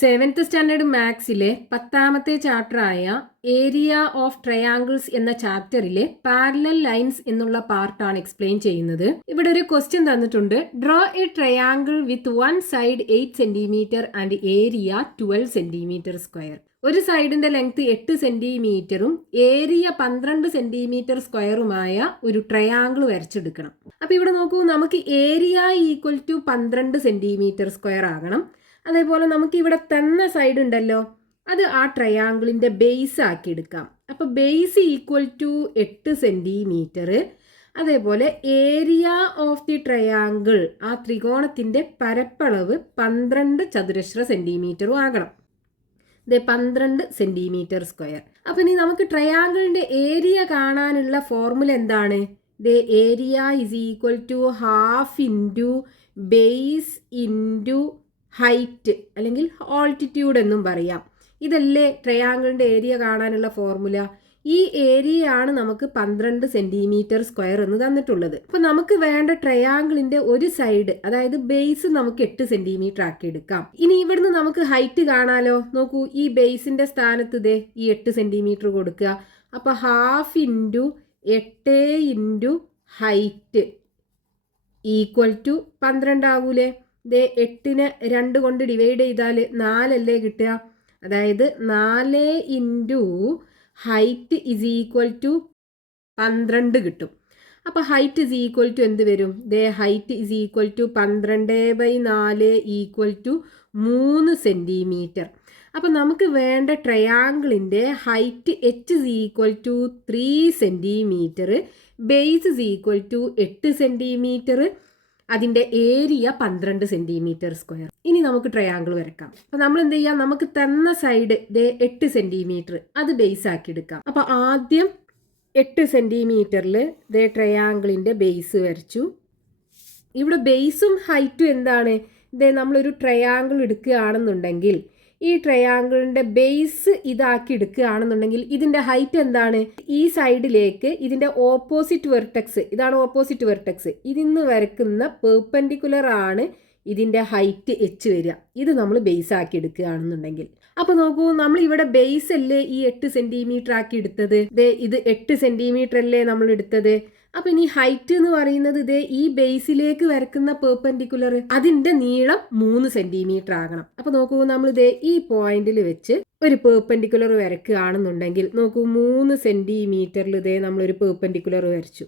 Seventh standard മാത്സിലെ 10ാമത്തെ ചാപ്റ്ററായ ഏരിയ ഓഫ് ട്രയാങ്കിൾസ് എന്ന ചാപ്റ്ററിലെ പാരലൽ ലൈൻസ് എന്നുള്ള പാർട്ടാണ് എക്സ്പ്ലെയിൻ ചെയ്യുന്നത്. ഇവിടെ ഒരു ക്വസ്റ്റ്യൻ തന്നിട്ടുണ്ട്. Draw a triangle with one side 8 centimetre and area 12 centimetre square. ഒരു സൈഡിന്റെ ലെങ്ത് 8 സെന്റിമീറ്ററും ഏരിയ 12 സെന്റിമീറ്റർ സ്ക്വയറുമായ ഒരു ട്രയാങ്കിൾ വരച്ചെടുക്കണം. അപ്പൊ ഇവിടെ നോക്കൂ, നമുക്ക് area equal to 12 centimetre square ആകണം. അതേപോലെ നമുക്ക് ഇവിടെ തന്ന സൈഡ് ഉണ്ടല്ലോ, അത് ആ ട്രയാങ്കിളിന്റെ ബേസ് ആക്കി എടുക്കാം. അപ്പൊ ബേസ് ഈക്വൽ ടു 8 സെന്റിമീറ്റർ. അതേപോലെ ഏരിയ ഓഫ് ദി ട്രയാങ്കിൾ, ആ ത്രികോണത്തിന്റെ പരപ്പളവ് 12 ചതുരശ്ര സെന്റിമീറ്ററും ആകണം. 12 സെന്റിമീറ്റർ സ്ക്വയർ. അപ്പൊ ഇനി നമുക്ക് ട്രയാങ്കിളിന്റെ ഏരിയ കാണാനുള്ള ഫോർമുല എന്താണ്? Area is equal to half into base into height അല്ലെങ്കിൽ ഓൾട്ടിറ്റ്യൂഡ് എന്നും പറയാം. ഇതല്ലേ ട്രയാങ്കിളിന്റെ ഏരിയ കാണാനുള്ള ഫോർമുല. ഈ ഏരിയയാണ് നമുക്ക് 12 സെന്റിമീറ്റർ സ്ക്വയർ എന്ന് തന്നിട്ടുള്ളത്. അപ്പൊ നമുക്ക് വേണ്ട ട്രയാങ്കിളിന്റെ ഒരു സൈഡ്, അതായത് ബേസ് നമുക്ക് 8 സെന്റിമീറ്റർ ആക്കി എടുക്കാം. ഇനി ഇവിടുന്ന് നമുക്ക് ഹൈറ്റ് കാണാലോ. നോക്കൂ, ഈ ബേസിന്റെ സ്ഥാനത്ത് ഈ 8 സെന്റിമീറ്റർ കൊടുക്കുക. അപ്പൊ half into 8 into height equal to 12 ആകൂലേ. 8നെ 2 കൊണ്ട് ഡിവൈഡ് ചെയ്താൽ 4 അല്ലേ കിട്ടുക. അതായത് 4 into height is equal to 12 കിട്ടും. അപ്പോൾ ഹൈറ്റ് ഇസ് ഈക്വൽ ടു എന്ത് വരും? Height is equal to 12/4 equal to 3 centimetre. അപ്പം നമുക്ക് വേണ്ട ട്രയാങ്കിളിൻ്റെ height H is equal to 3 centimetre, base is equal to 8 centimetre, അതിൻ്റെ ഏരിയ 12 സെന്റിമീറ്റർ സ്ക്വയർ. ഇനി നമുക്ക് ട്രയാങ്കിൾ വരക്കാം. അപ്പൊ നമ്മൾ എന്ത് ചെയ്യാം? നമുക്ക് തന്ന സൈഡ് 8 സെന്റിമീറ്റർ, അത് ബേസ് ആക്കി എടുക്കാം. അപ്പൊ ആദ്യം 8 സെന്റിമീറ്ററിൽ ട്രയാങ്കിളിന്റെ ബേസ് വരച്ചു. ഇവിടെ ബേസും ഹൈറ്റും എന്താണ്? നമ്മളൊരു ട്രയാങ്കിൾ എടുക്കുകയാണെന്നുണ്ടെങ്കിൽ ഈ ട്രയാങ്കിളിന്റെ ബേസ് ഇതാക്കി എടുക്കുകയാണെന്നുണ്ടെങ്കിൽ ഇതിന്റെ ഹൈറ്റ് എന്താണ്? ഈ സൈഡിലേക്ക് ഇതിന്റെ ഓപ്പോസിറ്റ് വെർട്ടെക്സ്, ഇതാണ് ഓപ്പോസിറ്റ് വെർട്ടെക്സ്, ഇതിന്ന് വരക്കുന്ന പെർപെൻഡിക്കുലർ ആണ് ഇതിന്റെ ഹൈറ്റ് എച്ച് വരിക. ഇത് നമ്മൾ ബേസ് ആക്കി എടുക്കുകയാണെന്നുണ്ടെങ്കിൽ. അപ്പൊ നോക്കൂ, നമ്മൾ ഇവിടെ ബേസ് അല്ലേ ഈ 8 സെന്റിമീറ്റർ ആക്കി എടുത്തത്. ഇത് 8 സെന്റിമീറ്റർ അല്ലേ നമ്മൾ എടുത്തത്. അപ്പൊ ഇനി ഹൈറ്റ് എന്ന് പറയുന്നത് ഈ ബേസിലേക്ക് വരക്കുന്ന പെർപെൻഡിക്കുലർ, അതിന്റെ നീളം 3 സെന്റിമീറ്റർ ആകണം. അപ്പൊ നോക്കൂ, നമ്മൾ ഈ പോയിന്റിൽ വെച്ച് ഒരു പെർപെൻഡിക്കുലർ വരക്കുകയാണെന്നുണ്ടെങ്കിൽ നോക്കൂ, 3 സെന്റിമീറ്ററിൽ നമ്മളൊരു പെർപെൻഡിക്കുലർ വരച്ചു.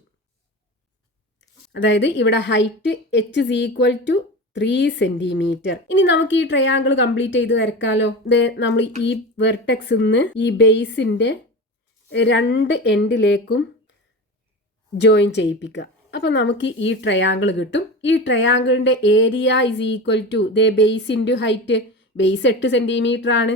അതായത് ഇവിടെ height H is equal to 3 centimetre. ഇനി നമുക്ക് ഈ ട്രയാങ്കിൾ കംപ്ലീറ്റ് ചെയ്ത് വരക്കാലോ. നമ്മൾ ഈ വെർട്ടെക്സ് ഈ ബേസിന്റെ 2 എൻഡിലേക്കും ജോയിൻ ചെയ്യിപ്പിക്കുക. അപ്പം നമുക്ക് ഈ ട്രയാങ്കിൾ കിട്ടും. ഈ ട്രയാങ്കിളിന്റെ area is equal to base into height. Base 8 centimetre ആണ്,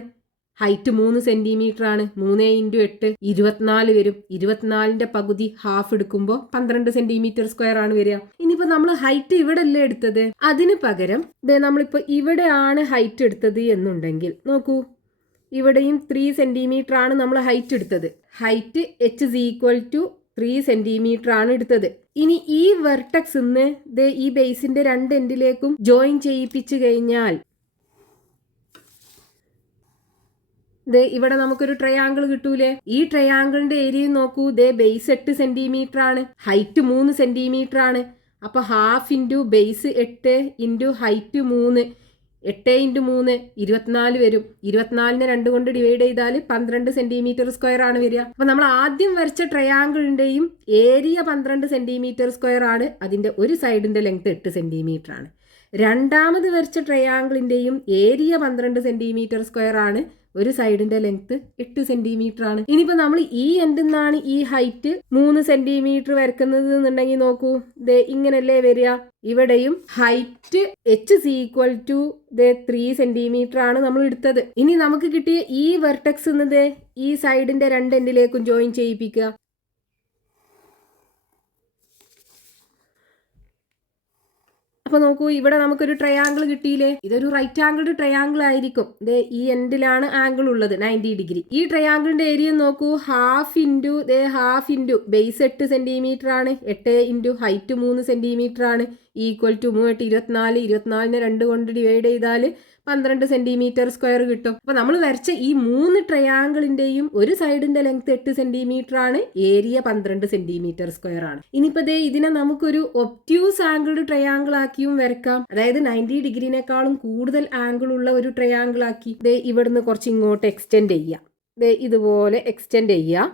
ഹൈറ്റ് 3 സെന്റിമീറ്റർ ആണ്. 3 ഇൻറ്റു 8 24 വരും. 24ന്റെ പകുതി ഹാഫ് എടുക്കുമ്പോൾ 12 സെന്റിമീറ്റർ സ്ക്വയർ ആണ് വരിക. ഇനിയിപ്പോൾ നമ്മൾ ഹൈറ്റ് ഇവിടെ അല്ലേ എടുത്തത്, അതിന് പകരം നമ്മളിപ്പോൾ ഇവിടെയാണ് ഹൈറ്റ് എടുത്തത് എന്നുണ്ടെങ്കിൽ നോക്കൂ, ഇവിടെയും 3 സെന്റിമീറ്റർ ആണ് നമ്മൾ ഹൈറ്റ് എടുത്തത്. Height H is equal to 3 centimetre ആണ് എടുത്തത്. ഇനി ഈ വെർട്ടെക്സ് ഈ ബേസിന്റെ 2 എൻഡിലേക്കും ജോയിൻ ചെയ്യിപ്പിച്ചു കഴിഞ്ഞാൽ ഇവിടെ നമുക്കൊരു ട്രയാങ്കിൾ കിട്ടൂലേ. ഈ ട്രയാങ്കിളിന്റെ ഏരിയ നോക്കൂ, ബേസ് 8 സെന്റിമീറ്റർ ആണ്, ഹൈറ്റ് 3 സെന്റിമീറ്റർ ആണ്. അപ്പൊ half into base 8 into height 3, 8 into 3 24 വരും. 24നെ 2 കൊണ്ട് ഡിവൈഡ് ചെയ്താൽ 12 സെന്റിമീറ്റർ സ്ക്വയർ ആണ് വരിക. അപ്പൊ നമ്മൾ ആദ്യം വരച്ച ട്രയാങ്കിളിന്റെയും ഏരിയ 12 സെന്റിമീറ്റർ സ്ക്വയർ ആണ്, അതിന്റെ ഒരു സൈഡിന്റെ ലെങ്ത് 8 സെന്റിമീറ്റർ ആണ്. രണ്ടാമത് വരച്ച ട്രയാങ്കിളിന്റെയും ഏരിയ 12 സെന്റിമീറ്റർ സ്ക്വയർ ആണ്, ഒരു സൈഡിന്റെ ലെങ്ത് 8 സെന്റിമീറ്റർ ആണ്. ഇനിയിപ്പോ നമ്മൾ ഈ എൻഡിൽ നിന്നാണ് ഈ ഹൈറ്റ് 3 സെന്റിമീറ്റർ വരക്കുന്നത് എന്നുണ്ടെങ്കിൽ നോക്കൂ, ഇങ്ങനല്ലേ വരിക. ഇവിടെയും height H is equal to 3 centimetre ആണ് നമ്മൾ എടുത്തത്. ഇനി നമുക്ക് കിട്ടിയ ഈ വെർട്ടെക്സ് ഈ സൈഡിന്റെ 2 എൻഡിലേക്കും ജോയിൻ ചെയ്യിപ്പിക്കുക. അപ്പൊ നോക്കൂ, ഇവിടെ നമുക്കൊരു ട്രയാങ്കിൾ കിട്ടിയില്ലേ. ഇതൊരു റൈറ്റ് ആംഗിൾഡ് ട്രയാങ്കിൾ ആയിരിക്കും. ഈ എൻഡിലാണ് ആംഗിൾ ഉള്ളത് 90 ഡിഗ്രി. ഈ ട്രയാങ്കിളിന്റെ ഏരിയ നോക്കൂ, ഹാഫ് ഇൻറ്റു ബേസ് 8 സെന്റിമീറ്റർ ആണ്, 8 ഇൻറ്റു ഹൈറ്റ് 3 സെന്റിമീറ്റർ ആണ്, ഈക്വൽ ടു 3 8 24. 24നെ 2 കൊണ്ട് ഡിവൈഡ് ചെയ്താൽ 12 സെന്റിമീറ്റർ സ്ക്വയർ കിട്ടും. അപ്പൊ നമ്മൾ വരച്ച ഈ 3 ട്രയാങ്കിളിന്റെയും ഒരു സൈഡിന്റെ ലെങ്ത് 8 സെന്റിമീറ്റർ ആണ്, ഏരിയ 12 സെന്റിമീറ്റർ സ്ക്വയർ ആണ്. ഇനിയിപ്പോ ദേ ഇതിനെ നമുക്കൊരു ഒബ്റ്റ്യൂസ് ആംഗിൾഡ് ട്രയാങ്കിൾ ആക്കിയും വരക്കാം. അതായത് 90 ഡിഗ്രിനേക്കാളും കൂടുതൽ ആംഗിൾ ഉള്ള ഒരു ട്രയാങ്കിൾ ആക്കി ദേ ഇവിടുന്ന് കുറച്ച് ഇങ്ങോട്ട് എക്സ്റ്റെൻഡ് ചെയ്യാം. ദേ ഇതുപോലെ എക്സ്റ്റെൻഡ് ചെയ്യാം.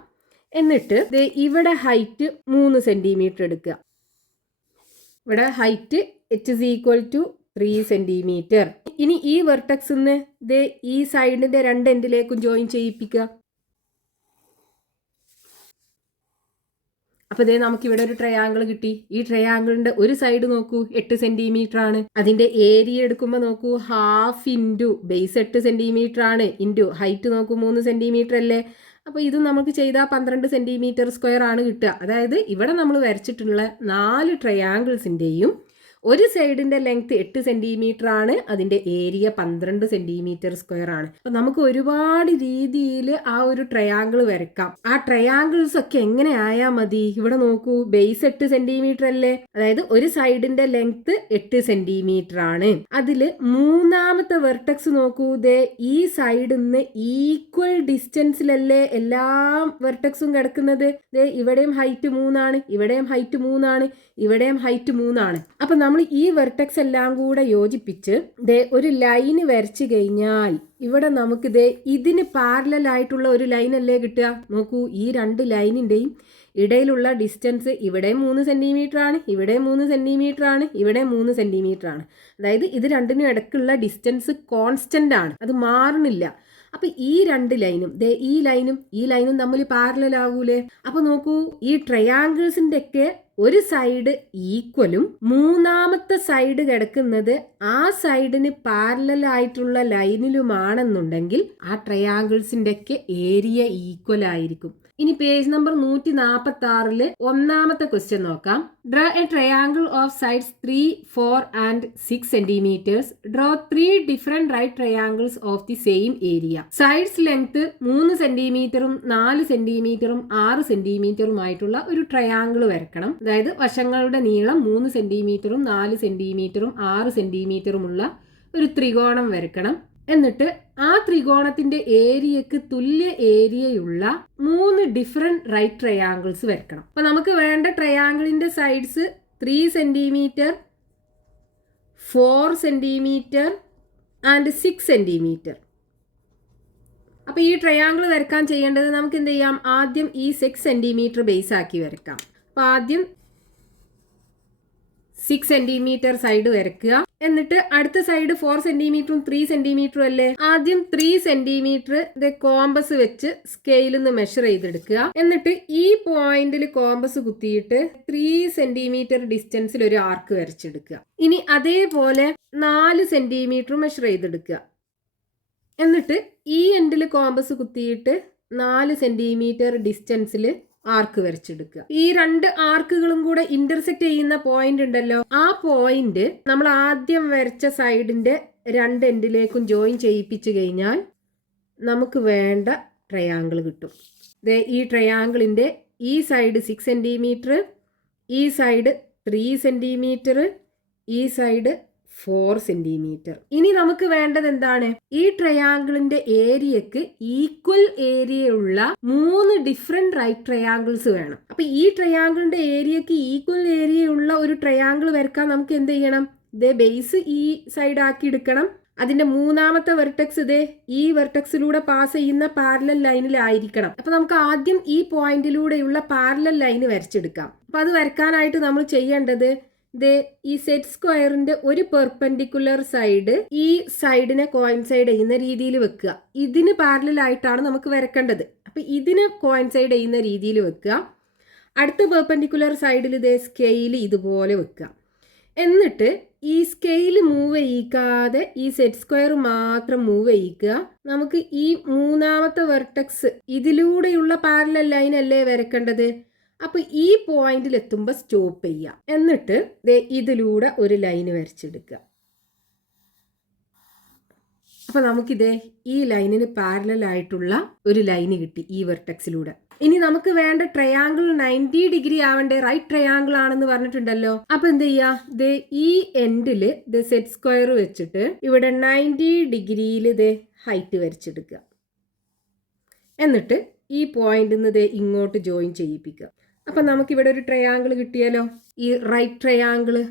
എന്നിട്ട് ദേ ഇവിടെ ഹൈറ്റ് 3 സെന്റിമീറ്റർ എടുക്കുക. ഇവിടെ ഹൈറ്റ് h= 3 സെന്റിമീറ്റർ. ഇനി ഈ വെർട്ടെക്സ് ദേ ഈ സൈഡിന്റെ രണ്ട് എൻഡിലേക്കും ജോയിൻ ചെയ്യിപ്പിക്കുക. അപ്പൊ ദേ നമുക്ക് ഇവിടെ ഒരു ട്രയാങ്കിൾ കിട്ടി. ഈ ട്രയാങ്കിളിന്റെ ഒരു സൈഡ് നോക്കൂ 8 സെന്റിമീറ്റർ ആണ്. അതിന്റെ ഏരിയ എടുക്കുമ്പോൾ നോക്കൂ, ഹാഫ് ഇൻറ്റു ബേസ് 8 സെന്റിമീറ്റർ ആണ്, ഇൻറ്റു ഹൈറ്റ് നോക്കൂ 3 സെന്റിമീറ്റർ അല്ലേ. അപ്പോൾ ഇത് നമുക്ക് ചെയ്താൽ 12 സെന്റിമീറ്റർ സ്ക്വയർ ആണ് കിട്ടുക. അതായത് ഇവിടെ നമ്മൾ വരച്ചിട്ടുള്ള 4 ട്രയാങ്കിൾസിന്റെയും ഒരു സൈഡിന്റെ ലെങ്ത് 8 സെന്റിമീറ്റർ ആണ്, അതിന്റെ ഏരിയ 12 സെന്റിമീറ്റർ സ്ക്വയർ ആണ്. അപ്പൊ നമുക്ക് ഒരുപാട് രീതിയിൽ ആ ഒരു ട്രയാങ്കിൾ വരക്കാം. ആ ട്രയാങ്കിൾസ് ഒക്കെ എങ്ങനെ ആയാ മതി? ഇവിടെ നോക്കൂ, ബേസ് 8 സെന്റിമീറ്റർ അല്ലേ, അതായത് ഒരു സൈഡിന്റെ ലെങ്ത് 8 സെന്റിമീറ്റർ ആണ്. അതില് മൂന്നാമത്തെ വെർട്ടെക്സ് നോക്കൂ, ദേ ഈ സൈഡിൽ നിന്ന് ഈക്വൽ ഡിസ്റ്റൻസിലല്ലേ എല്ലാ വെർട്ടെക്സും കിടക്കുന്നത്. ദേ ഇവിടെയും ഹൈറ്റ് 3 ആണ്, ഇവിടെയും ഹൈറ്റ് 3 ആണ്, ഇവിടെയും ഹൈറ്റ് 3 ആണ്. അപ്പൊ നമ്മൾ ഈ വെർട്ടെക്സ് എല്ലാം കൂടെ യോജിപ്പിച്ച് ദേ ഒരു ലൈന് വരച്ചു കഴിഞ്ഞാൽ ഇവിടെ നമുക്ക് ദേ ഇതിന് പാരലൽ ആയിട്ടുള്ള ഒരു ലൈൻ അല്ലേ കിട്ടുക. നോക്കൂ, ഈ രണ്ട് ലൈനിന്റെയും ഇടയിലുള്ള ഡിസ്റ്റൻസ് ഇവിടെ 3 സെന്റിമീറ്റർ ആണ്, ഇവിടെ 3 സെന്റിമീറ്റർ ആണ്, ഇവിടെ 3 സെന്റിമീറ്റർ ആണ്. അതായത് ഇത് രണ്ടിനും ഇടയ്ക്കുള്ള ഡിസ്റ്റൻസ് കോൺസ്റ്റന്റ് ആണ്, അത് മാറുന്നില്ല. അപ്പൊ ഈ രണ്ട് ലൈനും ദേ ഈ ലൈനും തമ്മിൽ പാരലൽ ആകൂലേ. അപ്പൊ നോക്കൂ, ഈ ട്രയാങ്കിൾസിന്റെ ഒക്കെ ഒരു സൈഡ് ഈക്വലും മൂന്നാമത്തെ സൈഡ് കിടക്കുന്നത് ആ സൈഡിന് പാരലൽ ആയിട്ടുള്ള ലൈനിലുമാണെന്നുണ്ടെങ്കിൽ ആ ട്രയാങ്കിൾസിന്റെ ഒക്കെ ഏരിയ ഈക്വൽ ആയിരിക്കും. ഇനി പേജ് നമ്പർ 146 ഒന്നാമത്തെ ക്വസ്റ്റ്യൻ നോക്കാം. Draw a triangle of sides 3, 4 and 6 centimeters. Draw 3 different right triangles of the same area. Sides length 3 സെന്റിമീറ്ററും 4 സെന്റിമീറ്ററും 6 സെന്റിമീറ്ററും ആയിട്ടുള്ള ഒരു ട്രയാങ്കിൾ വരക്കണം. അതായത് വശങ്ങളുടെ നീളം 3 സെന്റിമീറ്ററും 4 സെന്റിമീറ്ററും 6 സെന്റിമീറ്ററുമുള്ള ഒരു ത്രികോണം വരക്കണം. എന്നിട്ട് ആ ത്രികോണത്തിന്റെ ഏരിയക്ക് തുല്യ ഏരിയയുള്ള 3 ഡിഫറെന്റ് റൈറ്റ് ട്രയാങ്കിൾസ് വരക്കണം. അപ്പൊ നമുക്ക് വേണ്ട ട്രയാങ്കിളിന്റെ sides 3 centimetre, 4 centimetre and 6 centimetre. അപ്പൊ ഈ ട്രയാങ്കിൾ വരക്കാൻ ചെയ്യേണ്ടത് നമുക്ക് എന്ത് ചെയ്യാം, ആദ്യം ഈ 6 സെന്റിമീറ്റർ ബേസ് ആക്കി വരക്കാം. അപ്പൊ ആദ്യം 6 സെന്റിമീറ്റർ സൈഡ് വരക്കുക. എന്നിട്ട് അടുത്ത സൈഡ് 4 സെന്റിമീറ്ററും 3 സെന്റിമീറ്ററും അല്ലേ. ആദ്യം 3 സെന്റിമീറ്റർ കോമ്പസ് വെച്ച് സ്കെയിലിൽ നിന്ന് മെഷർ ചെയ്തെടുക്കുക. എന്നിട്ട് ഈ പോയിന്റിൽ കോമ്പസ് കുത്തിയിട്ട് 3 സെന്റിമീറ്റർ ഡിസ്റ്റൻസിൽ ഒരു ആർക്ക് വരച്ചെടുക്കുക. ഇനി അതേപോലെ 4 സെന്റിമീറ്റർ മെഷർ ചെയ്തെടുക്കുക. എന്നിട്ട് ഈ എൻഡിൽ കോമ്പസ് കുത്തിയിട്ട് 4 സെന്റിമീറ്റർ ഡിസ്റ്റൻസിൽ ആർക്ക് വരച്ചെടുക്കുക. ഈ രണ്ട് ആർക്കുകളും കൂടെ ഇന്റർസെക്ട് ചെയ്യുന്ന പോയിന്റ് ഉണ്ടല്ലോ, ആ പോയിന്റ് നമ്മൾ ആദ്യം വരച്ച സൈഡിന്റെ രണ്ട് എൻഡിലേക്കും ജോയിൻ ചെയ്യിപ്പിച്ചു കഴിഞ്ഞാൽ നമുക്ക് വേണ്ട ട്രയാങ്കിൾ കിട്ടും. ഈ ട്രയാങ്കിളിന്റെ ഈ സൈഡ് 6 സെന്റിമീറ്റർ, ഈ സൈഡ് 3 സെന്റിമീറ്റർ, ഈ സൈഡ് 4 സെന്റിമീറ്റർ. ഇനി നമുക്ക് വേണ്ടത് എന്താണ്, ഈ ട്രയാങ്കിളിന്റെ ഏരിയക്ക് ഈക്വൽ ഏരിയ ഉള്ള 3 ഡിഫറെന്റ് റൈറ്റ് ട്രയാങ്കിൾസ് വേണം. അപ്പൊ ഈ ട്രയാങ്കിളിന്റെ ഏരിയക്ക് ഈക്വൽ ഏരിയ ഉള്ള ഒരു ട്രയാങ്കിൾ വരക്കാൻ നമുക്ക് എന്ത് ചെയ്യണം, ബേസ് ഈ സൈഡ് ആക്കി എടുക്കണം. അതിന്റെ മൂന്നാമത്തെ വെർട്ടെക്സ് ഈ വെർട്ടെക്സിലൂടെ പാസ് ചെയ്യുന്ന പാരലൽ ലൈനിലായിരിക്കണം. അപ്പൊ നമുക്ക് ആദ്യം ഈ പോയിന്റിലൂടെയുള്ള പാരലൽ ലൈന് വരച്ചെടുക്കാം. അപ്പൊ അത് വരക്കാനായിട്ട് നമ്മൾ ചെയ്യേണ്ടത് ഈ സെറ്റ് സ്ക്വയറിന്റെ ഒരു പെർപെൻഡിക്കുലർ സൈഡ് ഈ സൈഡിനെ കോയിൻസൈഡ് ചെയ്യുന്ന രീതിയിൽ വെക്കുക. ഇതിന് പാരലൽ ആയിട്ടാണ് നമുക്ക് വരക്കേണ്ടത്. അപ്പൊ ഇതിനെ കോയിൻസൈഡ് ചെയ്യുന്ന രീതിയിൽ വെക്കുക. അടുത്ത പെർപെൻഡിക്കുലർ സൈഡിൽ സ്കെയിൽ ഇതുപോലെ വെക്കുക. എന്നിട്ട് ഈ സ്കെയിൽ മൂവ് ചെയ്യിക്കാതെ ഈ സെറ്റ് സ്ക്വയർ മാത്രം മൂവ് ചെയ്യിക്കുക. നമുക്ക് ഈ മൂന്നാമത്തെ വെർട്ടെക്സ് ഇതിലൂടെയുള്ള പാരലൽ ലൈൻ അല്ലേ വരക്കേണ്ടത്. അപ്പൊ ഈ പോയിന്റിൽ എത്തുമ്പോൾ സ്റ്റോപ്പ് ചെയ്യുക. എന്നിട്ട് ഇതിലൂടെ ഒരു ലൈന് വരച്ചെടുക്കുക. അപ്പൊ നമുക്കിത് ഈ ലൈനിന് പാരലൽ ആയിട്ടുള്ള ഒരു ലൈന് കിട്ടി ഈ വെർട്ടെക്സിലൂടെ. ഇനി നമുക്ക് വേണ്ട ട്രയാങ്കിൾ 90 ഡിഗ്രി ആവണ്ടേ, റൈറ്റ് ട്രയാങ്കിൾ ആണെന്ന് പറഞ്ഞിട്ടുണ്ടല്ലോ. അപ്പൊ എന്ത് ചെയ്യാ, ഈ എൻഡില് സെറ്റ് സ്ക്വയർ വെച്ചിട്ട് ഇവിടെ 90 ഡിഗ്രിയിൽ ഹൈറ്റ് വരച്ചെടുക്കുക. എന്നിട്ട് ഈ പോയിന്റ് ഇങ്ങോട്ട് ജോയിൻ ചെയ്യിപ്പിക്കുക. അപ്പൊ നമുക്കിവിടെ ഒരു ട്രയാങ്കിൾ കിട്ടിയാലോ. ഈ റൈറ്റ് ട്രയാങ്കിള്,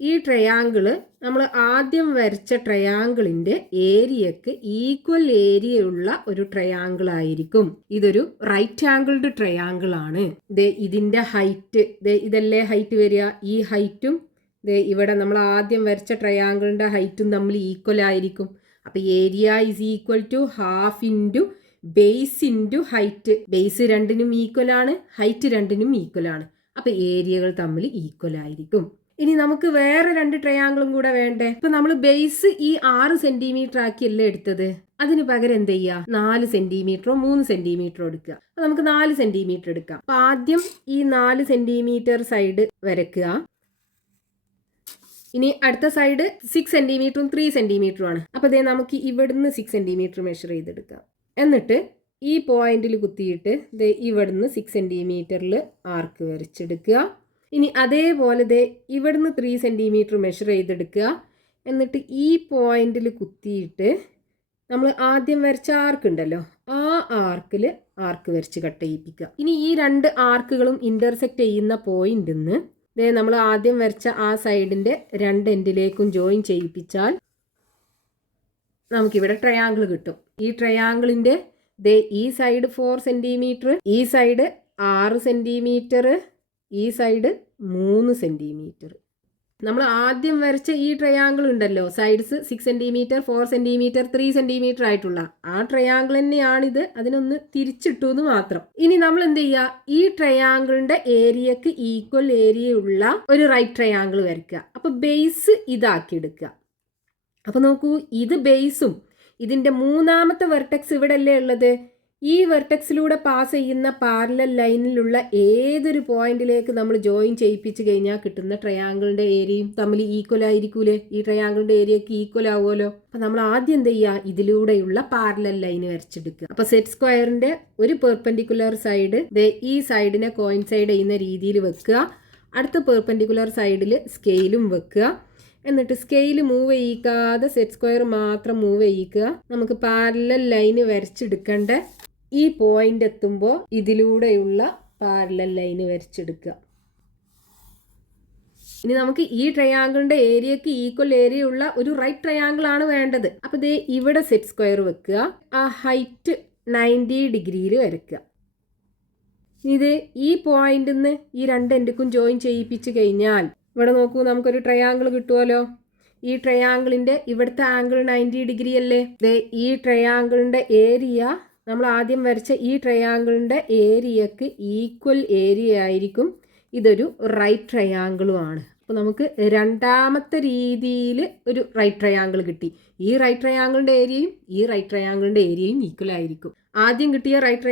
ഈ ട്രയാങ്കിള് നമ്മൾ ആദ്യം വരച്ച ട്രയാങ്കിളിന്റെ ഏരിയക്ക് ഈക്വൽ ഏരിയ ഉള്ള ഒരു ട്രയാങ്കിൾ ആയിരിക്കും. ഇതൊരു റൈറ്റ് ആംഗിൾഡ് ട്രയാങ്കിൾ ആണ്. ഇതിന്റെ ഹൈറ്റ്, ഇതല്ലേ ഹൈറ്റ് വരിക, ഈ ഹൈറ്റും ഇവിടെ നമ്മൾ ആദ്യം വരച്ച ട്രയാങ്കിളിന്റെ ഹൈറ്റും തമ്മിൽ ഈക്വൽ ആയിരിക്കും. അപ്പൊ area is equal to half into base into height. Base രണ്ടിനും ഈക്വൽ ആണ്, ഹൈറ്റ് രണ്ടിനും ഈക്വൽ ആണ്. അപ്പൊ ഏരിയകൾ തമ്മിൽ ഈക്വൽ ആയിരിക്കും. ഇനി നമുക്ക് വേറെ 2 ട്രയാങ്കിളും കൂടെ വേണ്ടേ. ഇപ്പൊ നമ്മൾ ബേസ് ഈ 6 സെന്റിമീറ്റർ ആക്കിയല്ലേ എടുത്തത്. അതിന് പകരം എന്ത് ചെയ്യുക, 4 സെന്റിമീറ്ററോ 3 സെന്റിമീറ്ററോ എടുക്കുക. അപ്പൊ നമുക്ക് 4 സെന്റിമീറ്റർ എടുക്കാം. അപ്പൊ ആദ്യം ഈ 4 സെന്റിമീറ്റർ സൈഡ് വരയ്ക്കുക. ഇനി അടുത്ത സൈഡ് 6 സെന്റിമീറ്ററും 3 സെന്റിമീറ്ററും ആണ്. അപ്പൊ നമുക്ക് ഇവിടുന്ന് 6 സെന്റിമീറ്റർ മെഷർ ചെയ്തെടുക്കാം. എന്നിട്ട് ഈ പോയിന്റിൽ കുത്തിയിട്ട് ഇവിടുന്ന് 6 സെന്റിമീറ്ററിൽ ആർക്ക് വരച്ചെടുക്കുക. ഇനി അതേപോലെ ഇവിടുന്ന് 3 സെന്റിമീറ്റർ മെഷർ ചെയ്തെടുക്കുക. എന്നിട്ട് ഈ പോയിന്റിൽ കുത്തിയിട്ട് നമ്മൾ ആദ്യം വരച്ച ആർക്ക് ഉണ്ടല്ലോ, ആ ആർക്കിൽ ആർക്ക് വരച്ച് കട്ട് ചെയ്യിപ്പിക്കുക. ഇനി ഈ 2 ആർക്കുകളും ഇന്റർസെക്റ്റ് ചെയ്യുന്ന പോയിന്റിൽ നിന്ന് നമ്മൾ ആദ്യം വരച്ച ആ സൈഡിന്റെ 2 എൻഡിലേക്കും ജോയിൻ ചെയ്യിപ്പിച്ചാൽ നമുക്കിവിടെ ട്രയാങ്കിൾ കിട്ടും. ഈ ട്രയാങ്കിളിന്റെ ഈ സൈഡ് 4 സെന്റിമീറ്റർ, ഈ സൈഡ് 6 സെന്റിമീറ്റർ, ഈ സൈഡ് 3 സെന്റിമീറ്റർ. നമ്മൾ ആദ്യം വരച്ച ഈ ട്രയാങ്കിൾ ഉണ്ടല്ലോ, സൈഡ്സ് 6 സെന്റിമീറ്റർ, 4 സെന്റിമീറ്റർ, 3 സെന്റിമീറ്റർ ആയിട്ടുള്ള ആ ട്രയാങ്കിൾ തന്നെയാണിത്. അതിനൊന്ന് തിരിച്ചിട്ടു എന്ന് മാത്രം. ഇനി നമ്മൾ എന്ത് ചെയ്യുക, ഈ ട്രയാങ്കിളിന്റെ ഏരിയക്ക് ഈക്വൽ ഏരിയ ഉള്ള ഒരു റൈറ്റ് ട്രയാങ്കിൾ വരയ്ക്കുക. അപ്പൊ ബേസ് ഇതാക്കി എടുക്കുക. അപ്പൊ നോക്കൂ, ഇത് ബേസും ഇതിന്റെ 3ാമത്തെ വെർട്ടെക്സ് ഇവിടെ അല്ലേ ഉള്ളത്. ഈ വെർട്ടെക്സിലൂടെ പാസ് ചെയ്യുന്ന പാരലൽ ലൈനിലുള്ള ഏതൊരു പോയിന്റിലേക്ക് നമ്മൾ ജോയിൻ ചെയ്യിപ്പിച്ച് കഴിഞ്ഞാൽ കിട്ടുന്ന ട്രയാങ്കിളിന്റെ ഏരിയയും തമ്മിൽ ഈക്വൽ ആയിരിക്കൂലേ. ഈ ട്രയാങ്കിളിന്റെ ഏരിയക്ക് ഈക്വൽ ആവുമല്ലോ. അപ്പൊ നമ്മൾ ആദ്യം എന്ത് ചെയ്യുക, ഇതിലൂടെയുള്ള പാരലൽ ലൈൻ വരച്ചെടുക്കുക. അപ്പൊ സെറ്റ് സ്ക്വയറിന്റെ ഒരു പെർപെൻഡിക്കുലർ സൈഡ് ഈ സൈഡിനെ കോയിൻസൈഡ് ചെയ്യുന്ന രീതിയിൽ വെക്കുക. അടുത്ത പെർപെൻഡിക്കുലർ സൈഡിൽ സ്കെയിലും വെക്കുക. എന്നിട്ട് സ്കെയിൽ മൂവ് ചെയ്യിക്കാതെ സെറ്റ് സ്ക്വയർ മാത്രം മൂവ് ചെയ്യിക്കുക. നമുക്ക് പാരലൽ ലൈന് വരച്ചെടുക്കേണ്ട ഈ പോയിന്റ് എത്തുമ്പോൾ ഇതിലൂടെയുള്ള പാരലൽ ലൈന് വരച്ചെടുക്കുക. ഇനി നമുക്ക് ഈ ട്രയാങ്കിളിന്റെ ഏരിയക്ക് ഈക്വൽ ഏരിയ ഉള്ള ഒരു റൈറ്റ് ട്രയാങ്കിൾ ആണ് വേണ്ടത്. അപ്പൊ ഇവിടെ സെറ്റ് സ്ക്വയർ വെക്കുക. ആ ഹൈറ്റ് 90 ഡിഗ്രിയിൽ വരയ്ക്കുക. ഇത് ഈ പോയിന്റിൽ നിന്ന് ഈ 2 എൻഡിക്കും ജോയിൻ ചെയ്യിപ്പിച്ച് കഴിഞ്ഞാൽ ഇവിടെ നോക്കൂ, നമുക്കൊരു ട്രയാങ്കിൾ കിട്ടുമല്ലോ. ഈ ട്രയാങ്കിളിന്റെ ഇവിടുത്തെ ആംഗിൾ 90 ഡിഗ്രി അല്ലേ. ഈ ട്രയാങ്കിളിന്റെ ഏരിയ നമ്മൾ ആദ്യം വരച്ച ഈ ട്രയാങ്കിളിന്റെ ഏരിയക്ക് ഈക്വൽ ഏരിയ ആയിരിക്കും. ഇതൊരു റൈറ്റ് ട്രയാങ്കിളുമാണ്. അപ്പോൾ നമുക്ക് 2ാമത്തെ രീതിയിൽ ഒരു റൈറ്റ് ട്രയാങ്കിൾ കിട്ടി. ഈ റൈറ്റ് ട്രയാങ്കിളിന്റെ ഏരിയയും ഈ റൈറ്റ് ട്രയാങ്കിളിന്റെ ഏരിയയും ഈക്വൽ ആയിരിക്കും. ആദ്യം കിട്ടിയ റൈറ്റ്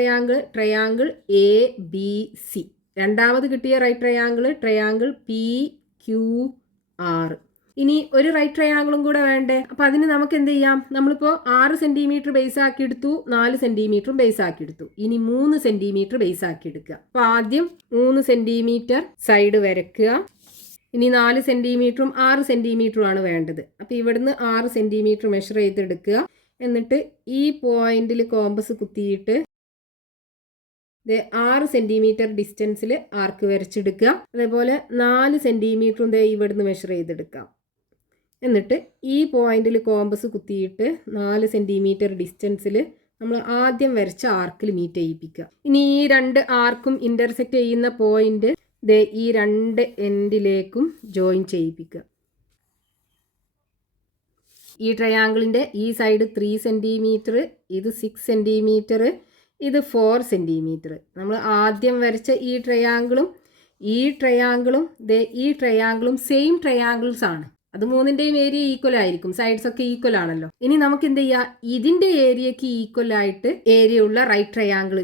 ട്രയാങ്കിൾ ABC. 2ാമത് കിട്ടിയ റൈറ്റ് ട്രയാങ്കിൾ PQR. ഇനി ഒരു റൈറ്റ് ട്രയാങ്കിളും കൂടെ വേണ്ടേ. അപ്പൊ അതിന് നമുക്ക് എന്ത് ചെയ്യാം, നമ്മളിപ്പോൾ 6 സെന്റിമീറ്റർ ബേസ് ആക്കി എടുത്തു, 4 സെന്റിമീറ്ററും ബേസ് ആക്കി എടുത്തു. ഇനി 3 സെന്റിമീറ്റർ ബേസ് ആക്കി എടുക്കുക. അപ്പൊ ആദ്യം 3 സെന്റിമീറ്റർ സൈഡ് വരയ്ക്കുക. ഇനി 4 സെന്റിമീറ്ററും 6 സെന്റിമീറ്ററും ആണ് വേണ്ടത്. അപ്പൊ ഇവിടുന്ന് 6 സെന്റിമീറ്റർ മെഷർ ചെയ്തെടുക്കുക. എന്നിട്ട് ഈ പോയിന്റിൽ കോമ്പസ് കുത്തിയിട്ട് 6 സെന്റിമീറ്റർ ഡിസ്റ്റൻസിൽ ആർക്ക് വരച്ചെടുക്കുക. അതേപോലെ 4 സെന്റിമീറ്ററും ഇവിടുന്ന് മെഷർ ചെയ്തെടുക്കാം. എന്നിട്ട് ഈ പോയിന്റിൽ കോമ്പസ് കുത്തിയിട്ട് 4 സെന്റിമീറ്റർ ഡിസ്റ്റൻസിൽ നമ്മൾ ആദ്യം വരച്ച ആർക്കിൽ മീറ്റ് ചെയ്യിപ്പിക്കുക. ഇനി ഈ 2 ആർക്കും ഇന്റർസെക്റ്റ് ചെയ്യുന്ന പോയിന്റ് ഈ 2 എൻഡിലേക്കും ജോയിൻ ചെയ്യിപ്പിക്കുക. ഈ ട്രയാങ്കിളിന്റെ ഈ സൈഡ് 3 സെന്റിമീറ്റർ, ഇത് 6 സെന്റിമീറ്റർ, ഇത് 4 സെന്റിമീറ്റർ. നമ്മൾ ആദ്യം വരച്ച ഈ ട്രയാങ്കിളും ഈ ട്രയാങ്കിളും സെയിം ട്രയാങ്കിൾസ് ആണ്. അത് മൂന്നിന്റെയും ഏരിയ ഈക്വൽ ആയിരിക്കും, സൈഡ്സ് ഒക്കെ ഈക്വൽ ആണല്ലോ. ഇനി നമുക്ക് എന്ത് ചെയ്യാം, ഇതിന്റെ ഏരിയക്ക് ഈക്വൽ ആയിട്ട് ഏരിയ ഉള്ള റൈറ്റ് ട്രയാങ്കിൾ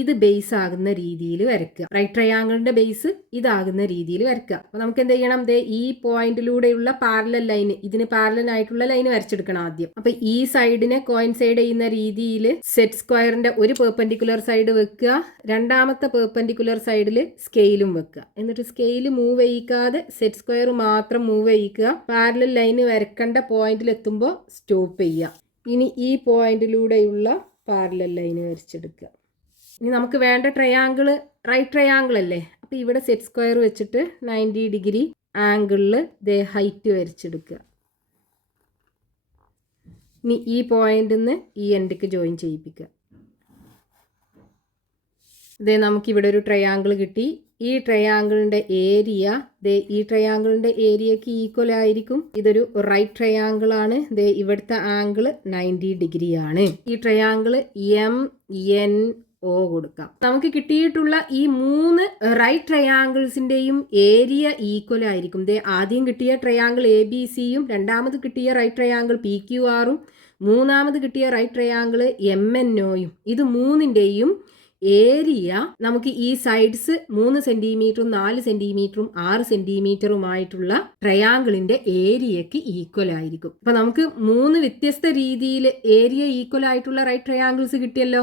ഇത് ബേസ് ആകുന്ന രീതിയിൽ വരയ്ക്കുക. റൈറ്റ് ട്രയാങ്കിളിന്റെ ബേസ് ഇതാകുന്ന രീതിയിൽ വരയ്ക്കുക. അപ്പൊ നമുക്ക് എന്ത് ചെയ്യണം, ഈ പോയിന്റിലൂടെയുള്ള പാരലൽ ലൈൻ, ഇതിന് പാരലൽ ആയിട്ടുള്ള ലൈൻ വരച്ചെടുക്കണം ആദ്യം. അപ്പൊ ഈ സൈഡിനെ കോയിൻസൈഡ് ചെയ്യുന്ന രീതിയിൽ സെറ്റ് സ്ക്വയറിന്റെ ഒരു പെർപെൻഡിക്കുലർ സൈഡ് വെക്കുക, രണ്ടാമത്തെ പെർപെൻഡിക്കുലർ സൈഡിൽ സ്കെയിലും വെക്കുക. എന്നിട്ട് സ്കെയിൽ മൂവ് ചെയ്യിക്കാതെ സെറ്റ് സ്ക്വയർ മാത്രം മൂവ് ചെയ്യിക്കുക. പാരലൽ ലൈന് വരക്കേണ്ട പോയിന്റിൽ എത്തുമ്പോൾ സ്റ്റോപ്പ് ചെയ്യുക. ഇനി ഈ പോയിന്റിലൂടെയുള്ള പാരലൽ ലൈന് വരച്ചെടുക്കുക. ഇനി നമുക്ക് വേണ്ട ട്രയാങ്കിൾ റൈറ്റ് ട്രയാങ്കിൾ അല്ലേ, അപ്പോൾ ഇവിടെ സെറ്റ് സ്ക്വയർ വെച്ചിട്ട് 90 ഡിഗ്രി ആംഗിളിൽ ഹൈറ്റ് വരച്ചെടുക്കുക. ഇനി ഈ പോയിന്റിൽ നിന്ന് ഈ എൻഡിക്ക് ജോയിൻ ചെയ്യിപ്പിക്കുക. നമുക്കിവിടെ ഒരു ട്രയാങ്കിൾ കിട്ടി. ഈ ട്രയാങ്കിളിന്റെ ഏരിയ ഈ ട്രയാങ്കിളിന്റെ ഏരിയക്ക് ഈക്വൽ ആയിരിക്കും. ഇതൊരു റൈറ്റ് ട്രയാങ്കിൾ ആണ്. ഇവിടുത്തെ ആംഗിൾ 90 ഡിഗ്രി ആണ്. ഈ ട്രയാങ്കിൾ MNO കൊടുക്കാം. നമുക്ക് കിട്ടിയിട്ടുള്ള ഈ 3 റൈറ്റ് ട്രയാങ്കിൾസിന്റെയും ഏരിയ ഈക്വൽ ആയിരിക്കും. ആദ്യം കിട്ടിയ ട്രയാങ്കിൾ ABCയും, രണ്ടാമത് കിട്ടിയ റൈറ്റ് ട്രയാങ്കിൾ PQRും, മൂന്നാമത് കിട്ടിയ റൈറ്റ് ട്രയാങ്കിൾ MNOയും. ഇത് മൂന്നിന്റെയും ഏരിയ നമുക്ക് ഈ സൈഡ്സ് 3 സെന്റിമീറ്ററും 4 സെന്റിമീറ്ററും 6 സെന്റിമീറ്ററുമായിട്ടുള്ള ട്രയാങ്കിളിന്റെ ഏരിയക്ക് ഈക്വൽ ആയിരിക്കും. അപ്പൊ നമുക്ക് 3 വ്യത്യസ്ത രീതിയിൽ ഏരിയ ഈക്വൽ ആയിട്ടുള്ള റൈറ്റ് ട്രയാങ്കിൾസ് കിട്ടിയല്ലോ.